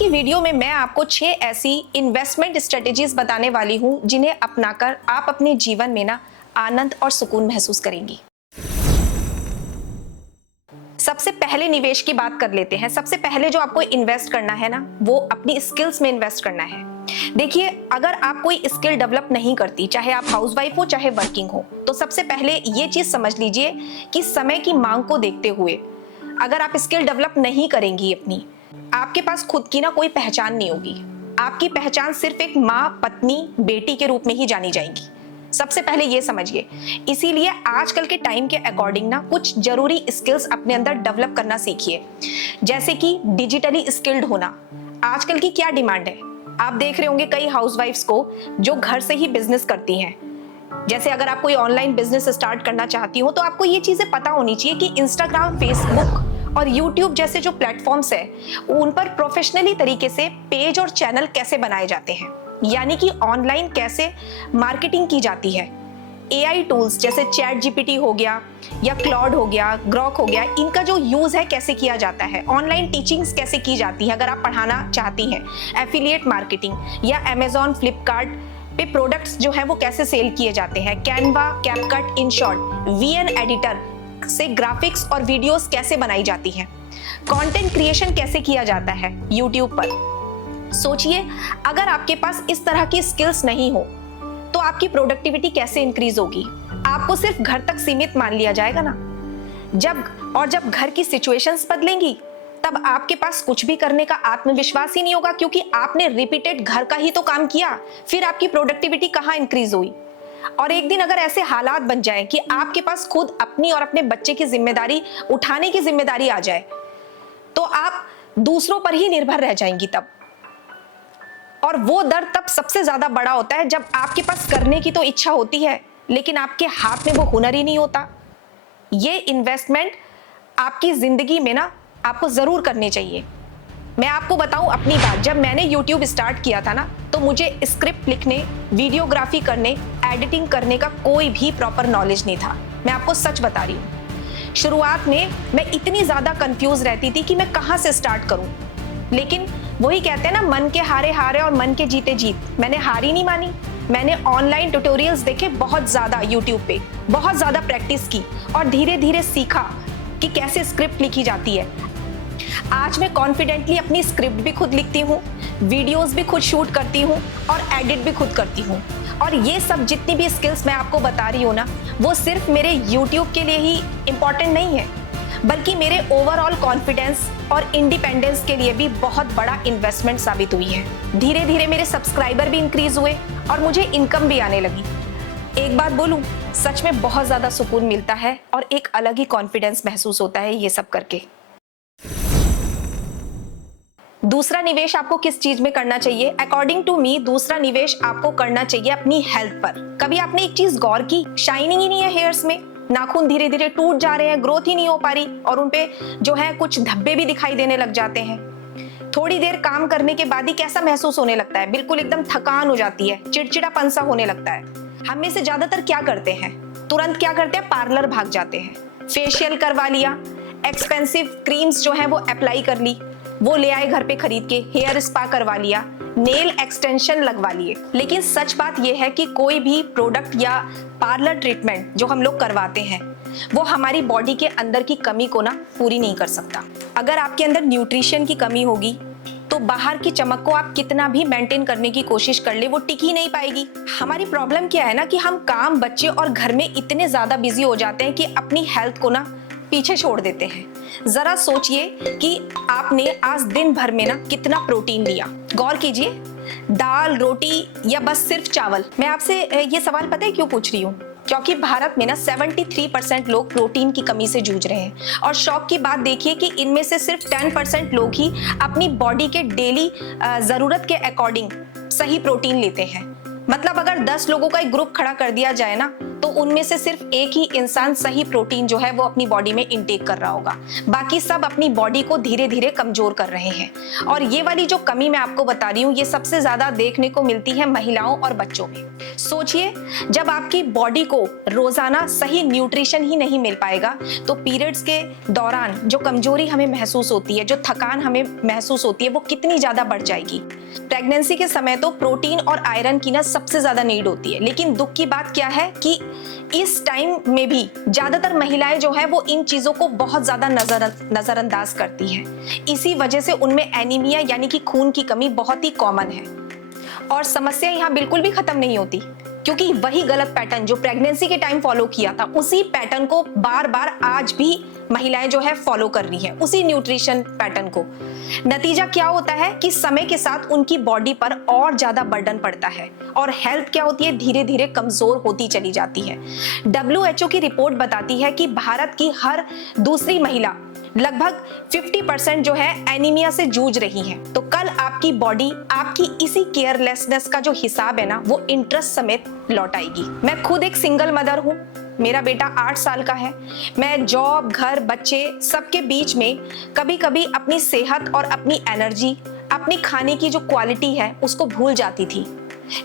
की वीडियो में मैं आपको 6 ऐसी इन्वेस्टमेंट स्ट्रेटेजीज बताने वाली हूं जिन्हें अपनाकर आप अपने जीवन में ना आनंद और सुकून महसूस करेंगी। सबसे पहले निवेश की बात कर लेते हैं। सबसे पहले जो आपको इन्वेस्ट करना है ना, वो अपनी स्किल्स में इन्वेस्ट करना है। देखिए, अगर आप कोई स्किल डेवलप नहीं करती, चाहे आप हाउसवाइफ हो चाहे वर्किंग हो, तो सबसे पहले ये चीज समझ लीजिए कि समय की मांग को देखते हुए अगर आप स्किल डेवलप नहीं करेंगी अपनी, आपके पास खुद की ना कोई पहचान नहीं होगी। आपकी पहचान सिर्फ एक माँ, पत्नी, बेटी के रूप में ही जानी जाएगी। सबसे पहले ये समझिए। इसीलिए आजकल के टाइम के अकॉर्डिंग ना कुछ जरूरी स्किल्स अपने अंदर डेवलप करना सीखिए, जैसे कि डिजिटली स्किल्ड होना। आजकल की क्या डिमांड है, आप देख रहे होंगे कई हाउसवाइफ्स को जो घर से ही बिजनेस करती हैं। जैसे अगर आप कोई ऑनलाइन बिजनेस स्टार्ट करना चाहती हो तो आपको ये चीजें पता होनी चाहिए कि इंस्टाग्राम, फेसबुक और यूट्यूब जैसे जो प्लेटफॉर्म्स है उन पर प्रोफेशनली तरीके से पेज और चैनल कैसे बनाए जाते हैं, यानी कि ऑनलाइन कैसे मार्केटिंग की जाती है। एआई टूल्स जैसे चैट जीपीटी हो गया या क्लाउड हो गया, ग्रॉक हो गया, इनका जो यूज है कैसे किया जाता है, ऑनलाइन टीचिंग्स कैसे की जाती है अगर आप पढ़ाना चाहती हैं, एफिलिएट मार्केटिंग या अमेजॉन, फ्लिपकार्ट पे प्रोडक्ट्स जो है वो कैसे सेल किए जाते हैं, Canva, CapCut, InShot VN editor से ग्राफिक्स और वीडियोस कैसे बनाई जाती हैं, कंटेंट क्रिएशन कैसे किया जाता है यूट्यूब पर। सोचिए, अगर आपके पास इस तरह की स्किल्स नहीं हो तो आपकी प्रोडक्टिविटी कैसे इंक्रीज होगी। आपको सिर्फ घर तक सीमित मान लिया जाएगा ना। जब घर की सिचुएशंस बदलेंगी तब आपके पास कुछ भी करने का आत्मविश्वास ही नहीं होगा, क्योंकि आपने रिपीटेड घर का ही तो काम किया, फिर आपकी प्रोडक्टिविटी कहाँ इंक्रीज हुई। और एक दिन अगर ऐसे हालात बन जाए कि आपके पास खुद अपनी और अपने बच्चे की जिम्मेदारी उठाने की जिम्मेदारी आ जाए, तो आप दूसरों पर ही निर्भर रह जाएंगी तब। और वो दर्द तब सबसे ज्यादा बड़ा होता है जब आपके पास करने की तो इच्छा होती है लेकिन आपके हाथ में वो हुनर ही नहीं होता। ये इन्वेस्टमेंट आपकी जिंदगी में ना आपको जरूर करनी चाहिए। मैं आपको बताऊं अपनी बात, जब मैंने YouTube स्टार्ट किया था ना, तो मुझे स्क्रिप्ट लिखने, वीडियोग्राफी करने, एडिटिंग करने का कोई भी प्रॉपर नॉलेज नहीं था। मैं आपको सच बता रही हूँ। शुरुआत में मैं इतनी ज्यादा कंफ्यूज रहती थी कि मैं कहाँ से स्टार्ट करूं। लेकिन वही कहते हैं ना, मन के हारे हारे और मन के जीते जीत। मैंने हार ही नहीं मानी। मैंने ऑनलाइन ट्यूटोरियल्स देखे बहुत ज्यादा यूट्यूब पे, बहुत ज्यादा प्रैक्टिस की और धीरे धीरे सीखा कि कैसे स्क्रिप्ट लिखी जाती है। आज मैं कॉन्फिडेंटली अपनी स्क्रिप्ट भी खुद लिखती हूँ, वीडियोस भी खुद शूट करती हूँ और एडिट भी खुद करती हूँ। और ये सब जितनी भी स्किल्स मैं आपको बता रही हूँ ना, वो सिर्फ मेरे यूट्यूब के लिए ही इम्पोर्टेंट नहीं है, बल्कि मेरे ओवरऑल कॉन्फिडेंस और इंडिपेंडेंस के लिए भी बहुत बड़ा इन्वेस्टमेंट साबित हुई है। धीरे धीरे मेरे सब्सक्राइबर भी इंक्रीज हुए और मुझे इनकम भी आने लगी। एक बात बोलूं, सच में बहुत ज्यादा सुकून मिलता है और एक अलग ही कॉन्फिडेंस महसूस होता है ये सब करके। दूसरा निवेश आपको किस चीज में करना चाहिए? अकॉर्डिंग टू मी, दूसरा निवेश आपको करना चाहिए अपनी हेल्थ पर। कभी आपने एक चीज गौर की, शाइनिंग ही नहीं है हेयर्स में, नाखून धीरे धीरे टूट जा रहे हैं, ग्रोथ ही नहीं हो पा रही और उनपे जो है कुछ धब्बे भी दिखाई देने लग जाते हैं। थोड़ी देर काम करने के बाद ही कैसा महसूस होने लगता है, बिल्कुल एकदम थकान हो जाती है, चिड़चिड़ापन सा होने लगता है। हम में से ज्यादातर क्या करते हैं, तुरंत क्या करते हैं, पार्लर भाग जाते हैं, फेशियल करवा लिया, एक्सपेंसिव क्रीम्स जो है वो अप्लाई कर ली, वो ले आए घर पे खरीद के, हेयर स्पा करवा लिया, नेल एक्सटेंशन लगवा लिए। लेकिन सच बात यह है कि कोई भी प्रोडक्ट या पार्लर ट्रीटमेंट जो हम लोग करवाते हैं वो हमारी बॉडी के अंदर की कमी को ना पूरी नहीं कर सकता। अगर आपके अंदर न्यूट्रिशन की कमी होगी तो बाहर की चमक को आप कितना भी मेंटेन करने की कोशिश कर ले, वो टिक ही नहीं पाएगी। हमारी प्रॉब्लम क्या है ना कि हम काम, बच्चे और घर में इतने ज्यादा बिजी हो जाते हैं कि अपनी हेल्थ को ना पीछे छोड़ देते हैं। जरा सोचिए कि आपने आज दिन भर में ना कितना प्रोटीन लिया। गौर कीजिए, दाल, रोटी या बस सिर्फ चावल। मैं आपसे ये सवाल पता है क्यों पूछ रही हूँ? क्योंकि भारत में ना 73% लोग प्रोटीन की कमी से जूझ रहे हैं। और शौक की बात देखिए कि इनमें से सिर्फ 10% लोग ही अपनी बॉडी के डेली जरूरत के अकॉर्डिंग सही प्रोटीन लेते हैं। मतलब अगर 10 लोगों का एक ग्रुप खड़ा कर दिया जाए ना, तो उनमें से सिर्फ एक ही इंसान सही प्रोटीन जो है वो अपनी बॉडी में इंटेक कर रहा होगा। बाकी सब अपनी बॉडी को धीरे धीरे कमजोर कर रहे हैं। और ये वाली जो कमी मैं आपको बता रही हूँ, ये सबसे ज्यादा देखने को मिलती है महिलाओं और बच्चों में। सोचिए, जब आपकी बॉडी को रोजाना सही न्यूट्रिशन ही नहीं मिल पाएगा तो पीरियड्स के दौरान जो कमजोरी हमें महसूस होती है, जो थकान हमें महसूस होती है, वो कितनी ज्यादा बढ़ जाएगी। प्रेगनेंसी के समय तो प्रोटीन और आयरन की ना सबसे ज्यादा नीड होती है, लेकिन दुख की बात क्या है कि इस टाइम में भी ज्यादातर महिलाएं जो है वो इन चीजों को बहुत ज्यादा नजरअंदाज करती हैं। इसी वजह से उनमें एनीमिया यानी कि खून की कमी बहुत ही कॉमन है। और समस्या यहाँ बिल्कुल भी खत्म नहीं होती, क्योंकि वही गलत पैटर्न जो प्रेगनेंसी के टाइम फॉलो किया था, उसी पैटर्न को बार बार आज भी महिलाएं जो है फॉलो कर रही हैं, उसी न्यूट्रिशन पैटर्न को। नतीजा क्या होता है कि समय के साथ उनकी बॉडी पर और ज्यादा बर्डन पड़ता है और हेल्थ क्या होती है, धीरे धीरे कमजोर होती चली जाती है। WHO की रिपोर्ट बताती है कि भारत की हर दूसरी महिला लगभग 50% जो है एनीमिया से जूझ रही है। तो कल आपकी बॉडी आपकी इसी केयरलेसनेस का जो हिसाब है ना, वो इंटरेस्ट समेत लौटाएगी। मैं खुद एक सिंगल मदर हूँ, मेरा बेटा 8 साल का है। मैं जॉब, घर, बच्चे सबके बीच में कभी कभी अपनी सेहत और अपनी एनर्जी, अपनी खाने की जो क्वालिटी है उसको भूल जाती थी।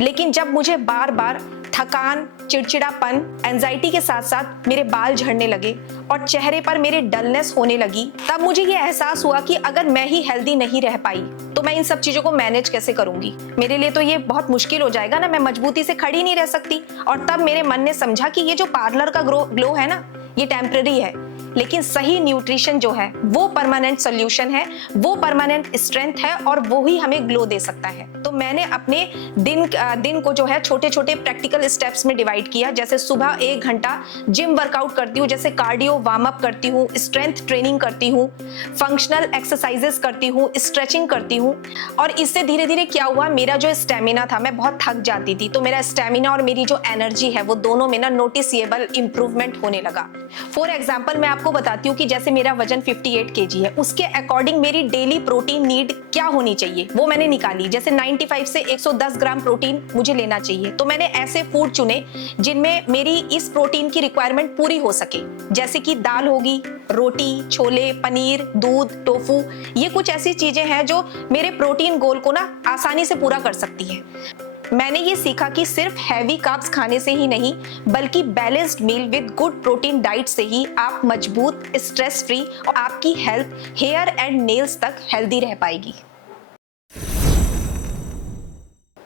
लेकिन जब मुझे बार बार थकान, चिड़चिड़ापन, एंजाइटी के साथ साथ मेरे बाल झड़ने लगे और चेहरे पर मेरे डलनेस होने लगी, तब मुझे ये एहसास हुआ कि अगर मैं ही हेल्दी नहीं रह पाई तो मैं इन सब चीजों को मैनेज कैसे करूंगी। मेरे लिए तो ये बहुत मुश्किल हो जाएगा ना, मैं मजबूती से खड़ी नहीं रह सकती। और तब मेरे मन ने समझा कि ये जो पार्लर का ग्लो है ना, ये टेम्पररी है, लेकिन सही न्यूट्रिशन जो है वो परमानेंट सोल्यूशन है, वो परमानेंट स्ट्रेंथ है और वो ही हमें ग्लो दे सकता है। तो मैंने अपने दिन को जो है छोटे छोटे प्रैक्टिकल स्टेप्स में डिवाइड किया। जैसे सुबह 1 घंटा जिम वर्कआउट करती हूँ, जैसे कार्डियो वार्म अप करती हूँ, स्ट्रेंथ ट्रेनिंग करती हूँ, फंक्शनल एक्सरसाइजेस करती हूँ, स्ट्रेचिंग करती हूँ। और इससे धीरे धीरे क्या हुआ, मेरा जो स्टेमिना था, मैं बहुत थक जाती थी, तो मेरा स्टेमिना और मेरी जो एनर्जी है वो दोनों में ना नोटिसेबल इंप्रूवमेंट होने लगा। फॉर एग्जाम्पल मैं आपको बताती हूँ कि जैसे मेरा वजन 58 kg है, उसके अकॉर्डिंग मेरी डेली प्रोटीन नीड क्या होनी चाहिए वो मैंने निकाली। जैसे 95 से 110 ग्राम प्रोटीन मुझे लेना चाहिए, तो मैंने ऐसे फूड चुने जिनमें मेरी इस प्रोटीन की रिक्वायरमेंट पूरी हो सके। जैसे कि दाल होगी, रोटी, छोले, पनीर, दूध, टोफू, ये कुछ ऐसी चीजें हैं जो मेरे प्रोटीन गोल को ना आसानी से पूरा कर सकती है। मैंने ये सीखा कि सिर्फ हैवी कार्ब्स खाने से ही नहीं, बल्कि balanced meal with good protein diet से ही आप मजबूत, स्ट्रेस फ्री और आपकी हेल्थ हेयर एंड नेल्स तक हेल्दी रह पाएगी।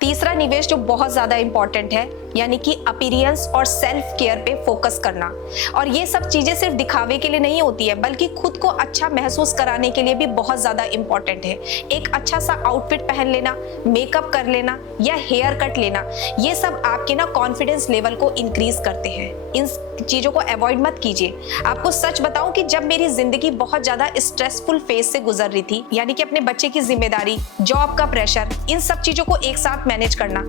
तीसरा निवेश जो बहुत ज्यादा इंपॉर्टेंट है, यानी कि अपीयरेंस और सेल्फ केयर पे फोकस करना। और ये सब चीजें सिर्फ दिखावे के लिए नहीं होती है, बल्कि खुद को अच्छा महसूस कराने के लिए भी बहुत ज्यादा इंपॉर्टेंट है। एक अच्छा सा आउटफिट पहन लेना, मेकअप कर लेना या हेयर कट लेना, ये सब आपके ना कॉन्फिडेंस लेवल को इंक्रीज करते हैं। इन चीजों को अवॉइड मत कीजिए। आपको सच बताऊं कि जब मेरी जिंदगी बहुत ज्यादा स्ट्रेसफुल फेज से गुजर रही थी, यानी कि अपने बच्चे की जिम्मेदारी, जॉब का प्रेशर, इन सब चीजों को एक साथ मैनेज करना,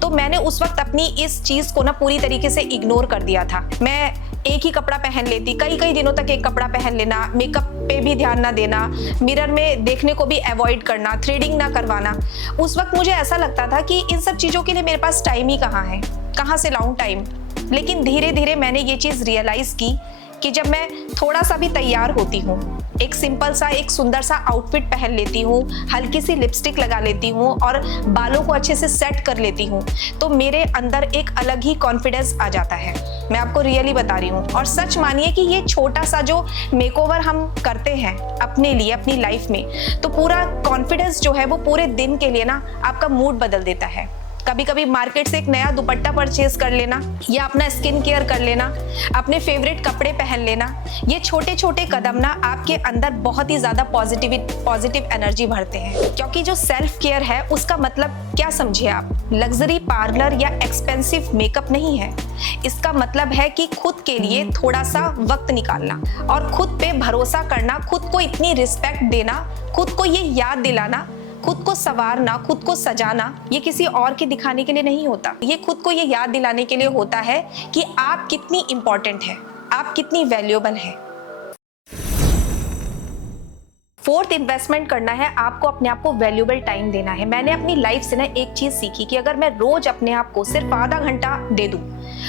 तो मैंने उस वक्त अपनी इस चीज को ना पूरी तरीके से इग्नोर कर दिया था। मैं एक ही कपड़ा पहन लेती, कई दिनों तक एक कपड़ा पहन लेना, मेकअप पे भी ध्यान ना देना, मिरर में देखने को भी अवॉइड करना, थ्रेडिंग ना करवाना। उस वक्त मुझे ऐसा लगता था कि इन सब चीजों के लिए मेरे पास टाइम ही कहाँ है, कहाँ से लाऊं टाइम। लेकिन धीरे धीरे मैंने ये चीज रियलाइज की कि जब मैं थोड़ा सा भी तैयार होती हूँ, एक सिंपल सा, एक सुंदर सा आउटफिट पहन लेती हूँ, हल्की सी लिपस्टिक लगा लेती हूँ और बालों को अच्छे से सेट कर लेती हूँ, तो मेरे अंदर एक अलग ही कॉन्फिडेंस आ जाता है। मैं आपको रियली बता रही हूँ। और सच मानिए कि ये छोटा सा जो मेकओवर हम करते हैं अपने लिए, अपनी लाइफ में, तो पूरा कॉन्फिडेंस जो है वो पूरे दिन के लिए ना आपका मूड बदल देता है। कभी कभी मार्केट से एक नया दुपट्टा परचेज कर लेना या अपना स्किन केयर कर लेना, अपने फेवरेट कपड़े पहन लेना, ये छोटे छोटे कदम ना आपके अंदर बहुत ही ज्यादा पॉजिटिव एनर्जी भरते हैं। क्योंकि जो सेल्फ केयर है उसका मतलब क्या समझिए आप, लग्जरी पार्लर या एक्सपेंसिव मेकअप नहीं है। इसका मतलब है कि खुद के लिए थोड़ा सा वक्त निकालना और खुद पे भरोसा करना, खुद को इतनी रिस्पेक्ट देना, खुद को ये याद दिलाना, खुद को संवारना, खुद को सजाना, ये किसी और के दिखाने के लिए नहीं होता। ये खुद को ये याद दिलाने के लिए होता है कि आप कितनी इंपॉर्टेंट है, आप कितनी वैल्यूएबल है। फोर्थ, इन्वेस्टमेंट करना है, आपको अपने आप को वैल्यूएबल टाइम देना है। मैंने अपनी लाइफ से ना एक चीज सीखी कि अगर मैं रोज अपने आप को सिर्फ आधा घंटा दे दूं,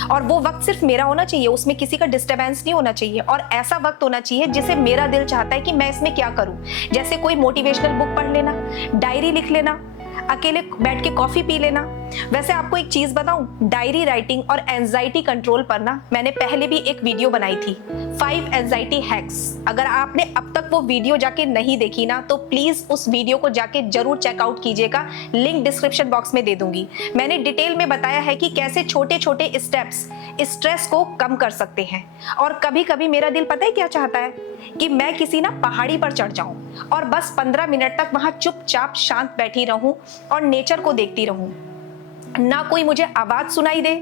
और वो वक्त सिर्फ मेरा होना चाहिए, उसमें किसी का डिस्टर्बेंस नहीं होना चाहिए, और ऐसा वक्त होना चाहिए जिसे मेरा दिल चाहता है कि मैं इसमें क्या करूं। जैसे कोई मोटिवेशनल बुक पढ़ लेना, डायरी लिख लेना, अकेले बैठ के कॉफी पी लेना, वैसे आपको एक चीज बताऊं, डायरी राइटिंग और एंजाइटी कंट्रोल पर ना मैंने पहले भी एक वीडियो बनाई थी, 5 एंजाइटी हैक्स। अगर आपने अब तक वो वीडियो जाके नहीं देखी ना तो प्लीज उस वीडियो को जाके जरूर चेकआउट कीजिएगा, लिंक डिस्क्रिप्शन बॉक्स में दे दूंगी। मैंने डिटेल में बताया है कि कैसे छोटे छोटे स्टेप्स स्ट्रेस को कम कर सकते हैं। और कभी कभी मेरा दिल पता है क्या चाहता है कि मैं किसी ना पहाड़ी पर चढ़ जाऊं और बस 15 मिनट तक वहां चुपचाप शांत बैठी रहूं और नेचर को देखती रहूं। ना कोई मुझे आवाज सुनाई दे,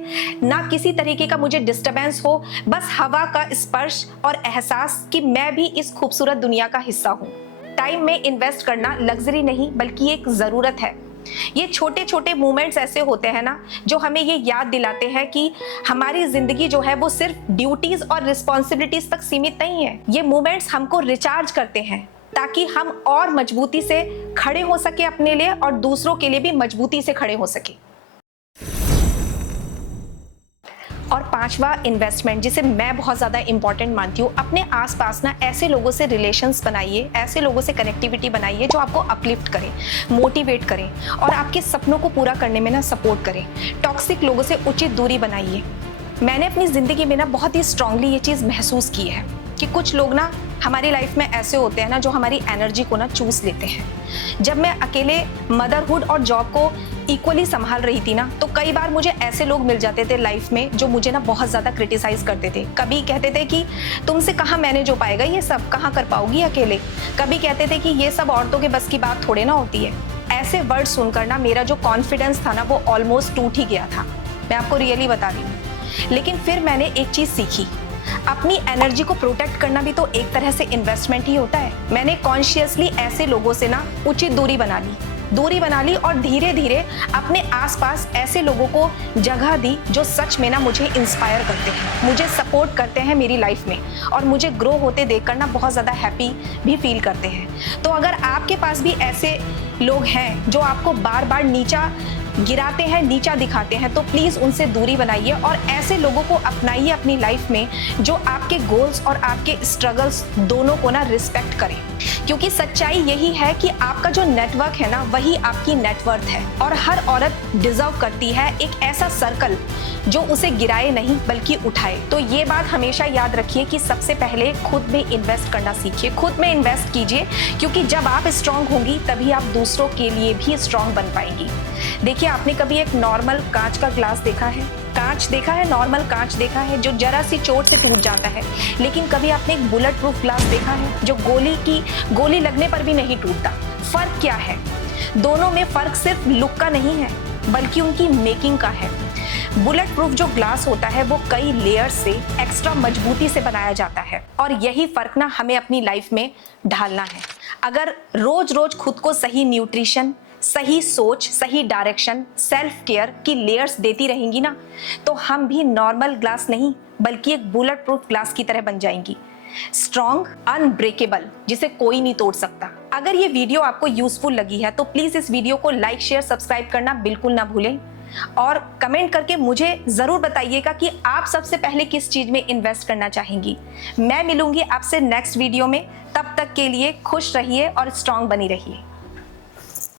ना किसी तरीके का मुझे डिस्टरबेंस हो, बस हवा का स्पर्श और एहसास कि मैं भी इस खूबसूरत दुनिया का हिस्सा हूं। टाइम में इन्वेस्ट करना लग्जरी नहीं बल्कि एक जरूरत है। ये छोटे छोटे मोमेंट्स ऐसे होते हैं ना जो हमें ये याद दिलाते हैं कि हमारी जिंदगी जो है वो सिर्फ ड्यूटीज और रिस्पॉन्सिबिलिटीज तक सीमित नहीं है। ये मोमेंट्स हमको रिचार्ज करते हैं ताकि हम और मजबूती से खड़े हो सके अपने लिए और दूसरों के लिए भी मजबूती से खड़े हो सके। और 5वां इन्वेस्टमेंट जिसे मैं बहुत ज़्यादा इंपॉर्टेंट मानती हूँ, अपने आसपास ना ऐसे लोगों से रिलेशंस बनाइए, ऐसे लोगों से कनेक्टिविटी बनाइए जो आपको अपलिफ्ट करें, मोटिवेट करें और आपके सपनों को पूरा करने में ना सपोर्ट करें। टॉक्सिक लोगों से उचित दूरी बनाइए। मैंने अपनी ज़िंदगी में ना बहुत ही स्ट्रांगली ये चीज़ महसूस की है कि कुछ लोग ना हमारी लाइफ में ऐसे होते हैं ना जो हमारी एनर्जी को ना चूस लेते हैं। जब मैं अकेले मदरहुड और जॉब को इक्वली संभाल रही थी ना तो कई बार मुझे ऐसे लोग मिल जाते थे लाइफ में जो मुझे ना बहुत ज़्यादा क्रिटिसाइज करते थे। कभी कहते थे कि तुमसे कहाँ मैनेज हो पाएगा ये सब, कहाँ कर पाओगी अकेले। कभी कहते थे कि ये सब औरतों के बस की बात थोड़े ना होती है। ऐसे वर्ड सुनकर ना मेरा जो कॉन्फिडेंस था ना वो ऑलमोस्ट टूट ही गया था, मैं आपको रियली बता रही हूँ। लेकिन फिर मैंने एक चीज़ सीखी, अपनी एनर्जी को प्रोटेक्ट करना भी तो एक तरह से इन्वेस्टमेंट ही होता है। मैंने कॉन्शियसली ऐसे लोगों से ना उचित दूरी बना ली और धीरे धीरे अपने आसपास ऐसे लोगों को जगह दी जो सच में ना मुझे इंस्पायर करते हैं, मुझे सपोर्ट करते हैं मेरी लाइफ में और मुझे ग्रो होते देखकर ना बहुत ज़्यादा हैप्पी भी फील करते हैं। तो अगर आपके पास भी ऐसे लोग हैं जो आपको बार बार नीचा गिराते हैं, नीचा दिखाते हैं, तो प्लीज़ उनसे दूरी बनाइए और ऐसे लोगों को अपनाइए अपनी लाइफ में जो आपके गोल्स और आपके स्ट्रगल्स दोनों को ना रिस्पेक्ट करें। क्योंकि सच्चाई यही है कि आपका जो नेटवर्क है ना वही आपकी नेटवर्थ है और हर औरत डिजर्व करती है एक ऐसा सर्कल जो उसे गिराए नहीं बल्कि उठाए। तो ये बात हमेशा याद रखिए कि सबसे पहले खुद में इन्वेस्ट करना सीखिए, खुद में इन्वेस्ट कीजिए, क्योंकि जब आप स्ट्रांग होंगी तभी आप दूसरों के लिए भी स्ट्रांग बन पाएंगी। देखिए, आपने कभी एक नॉर्मल कांच का ग्लास देखा है? कांच देखा है, नॉर्मल कांच देखा है जो जरा सी चोट से टूट जाता है। लेकिन कभी आपने एक बुलेट प्रूफ ग्लास देखा है जो गोली लगने पर भी नहीं टूटता? फर्क क्या है? दोनों में फर्क सिर्फ लुक का नहीं है बल्कि उनकी मेकिंग का है। बुलेट प्रूफ जो ग्लास होता है वो कई लेयर्स से एक्स्ट्रा मजबूती से बनाया जाता है और यही फर्क ना हमें अपनी लाइफ में ढालना है। अगर रोज रोज खुद को सही न्यूट्रिशन, सही सोच, सही डायरेक्शन, सेल्फ केयर की लेयर्स देती रहेंगी ना तो हम भी नॉर्मल ग्लास नहीं बल्कि एक बुलेट प्रूफ ग्लास की तरह बन जाएंगी, स्ट्रॉन्ग, अनब्रेकेबल, जिसे कोई नहीं तोड़ सकता। अगर ये वीडियो आपको यूजफुल लगी है तो प्लीज इस वीडियो को लाइक, शेयर, सब्सक्राइब करना बिल्कुल ना भूलें और कमेंट करके मुझे जरूर बताइएगा कि आप सबसे पहले किस चीज में इन्वेस्ट करना चाहेंगी। मैं मिलूंगी आपसे नेक्स्ट वीडियो में, तब तक के लिए खुश रहिए और स्ट्रॉन्ग बनी रहिए।